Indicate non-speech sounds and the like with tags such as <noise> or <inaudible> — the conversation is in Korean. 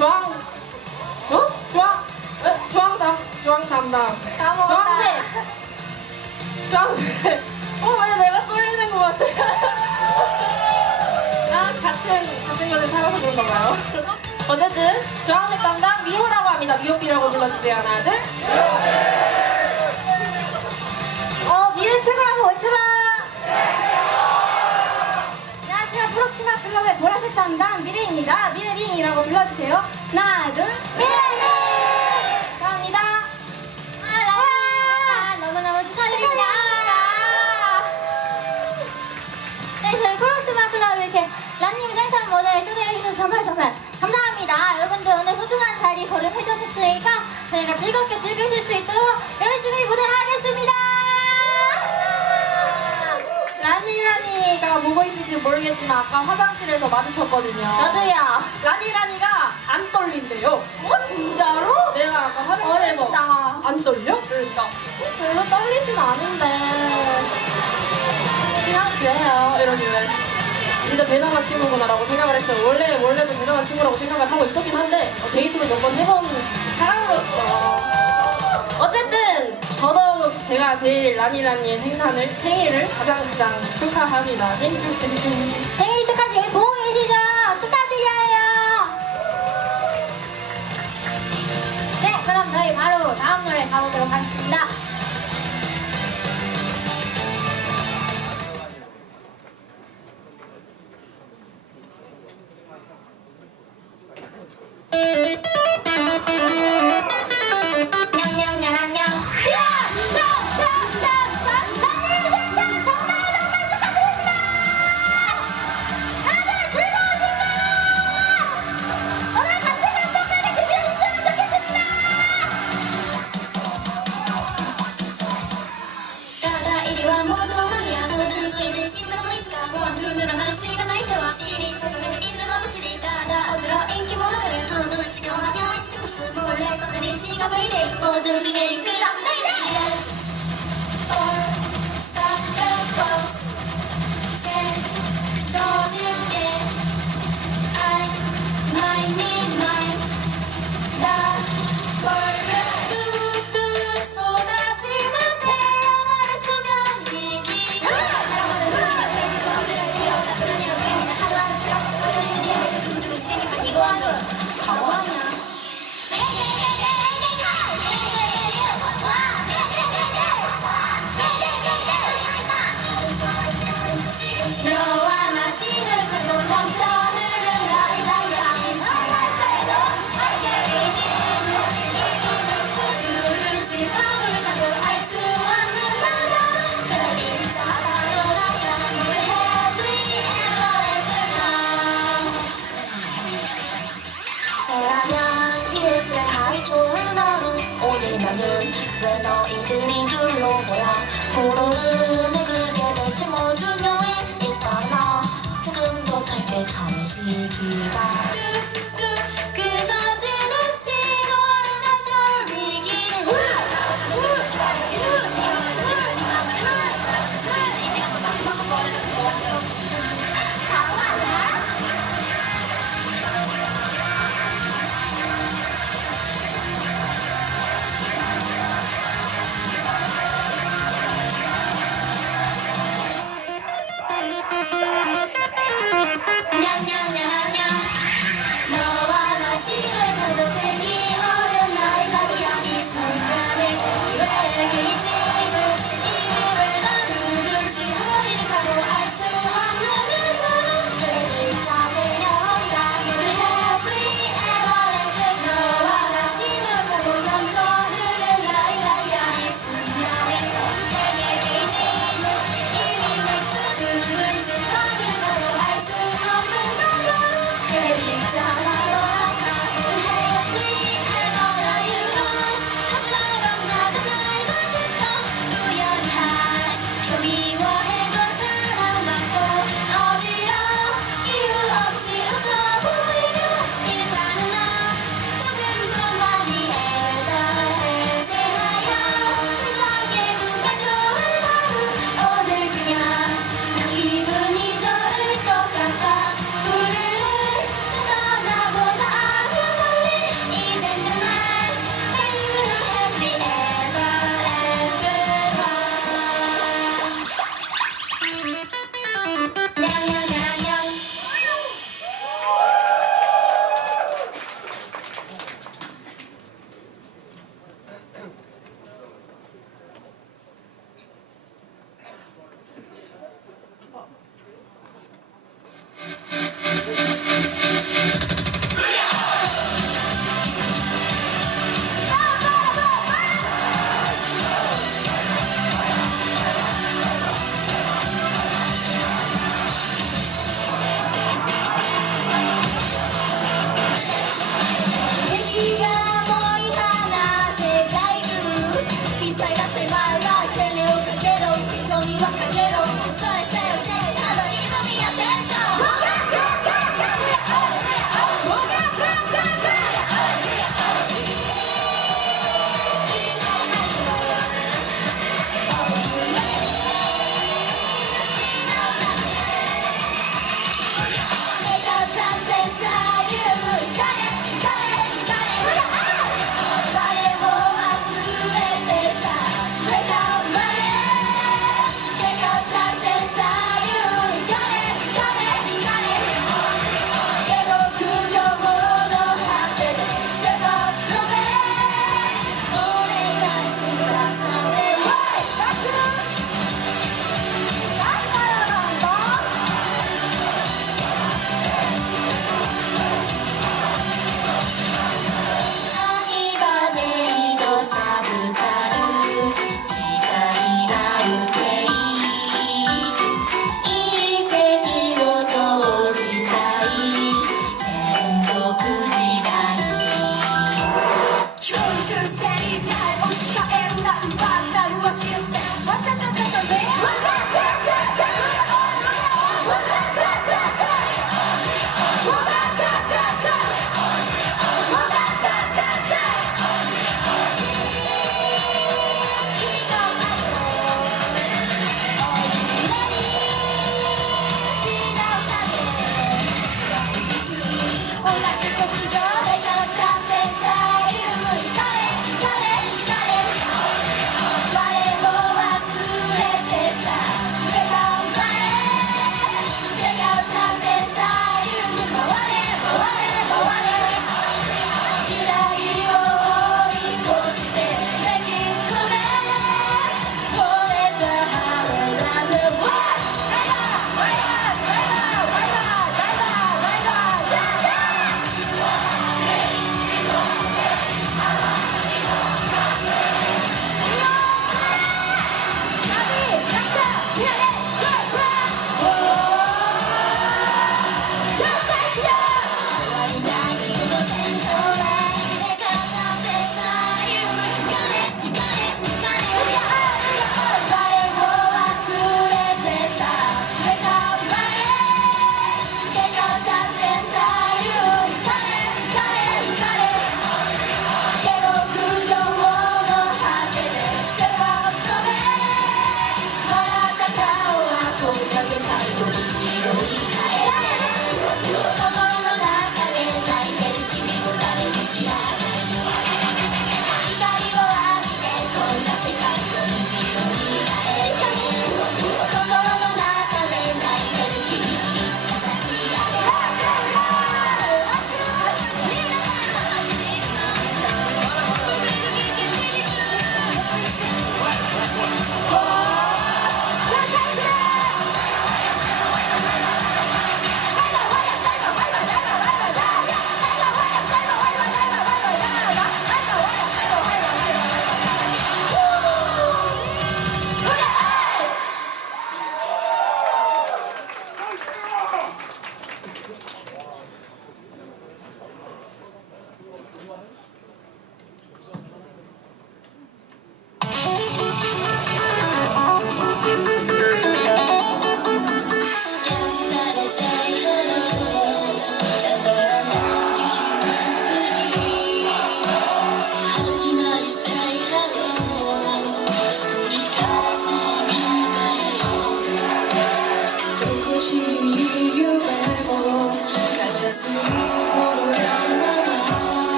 주황. 어? 주황. 어? 주황 담 주황 담당. 주황색. 주황색. 어왜 내가 떨리는 것 같아. <laughs> 아 같은 같은 곳에 살아서 그런가 봐요. <laughs> 어쨌든 주황색 담당 미호라고 합니다. 미호비라고 불러주세요 하나 둘어 네. 미래 최강 외쳐라 프로치마 클럽의 보라색 담당 미래입니다. 미래링이라고 불러주세요. 하나, 둘, 미래링! 감사합니다. 아, 너무너무 축하드립니다. 네, 저희 프로치마 클럽 이렇게 란님 생산 모델 초대해주셔서 정말 정말 감사합니다. 여러분들 오늘 소중한 자리 거름해주셨으니까 저희가 즐겁게 즐기실 수 있도록 라니라니가 보고 있을지 모르겠지만 아까 화장실에서 마주쳤거든요 저도요. 라니라니가 안 떨린대요 어 진짜로? 내가 아까 화장실에서 어렵다. 안 떨려? 그러니까 어, 별로 떨리진 않은데 그냥 그래요 이러길래 진짜 대단한 친구구나라고 생각을 했어요 원래 원래도 대단한 친구라고 생각을 하고 있었긴 한데 어, 데이트도 몇번 해본 사람으로서 어쨌든 더더욱 제가 제일 라니라니의 생산을 생일을 가장 가장 축하합니다 생축 생축 생일 축하드 여기 보고 계시죠? 축하드려요. 네, 그럼 저희 바로 다음 노래 가보도록 하겠습니다.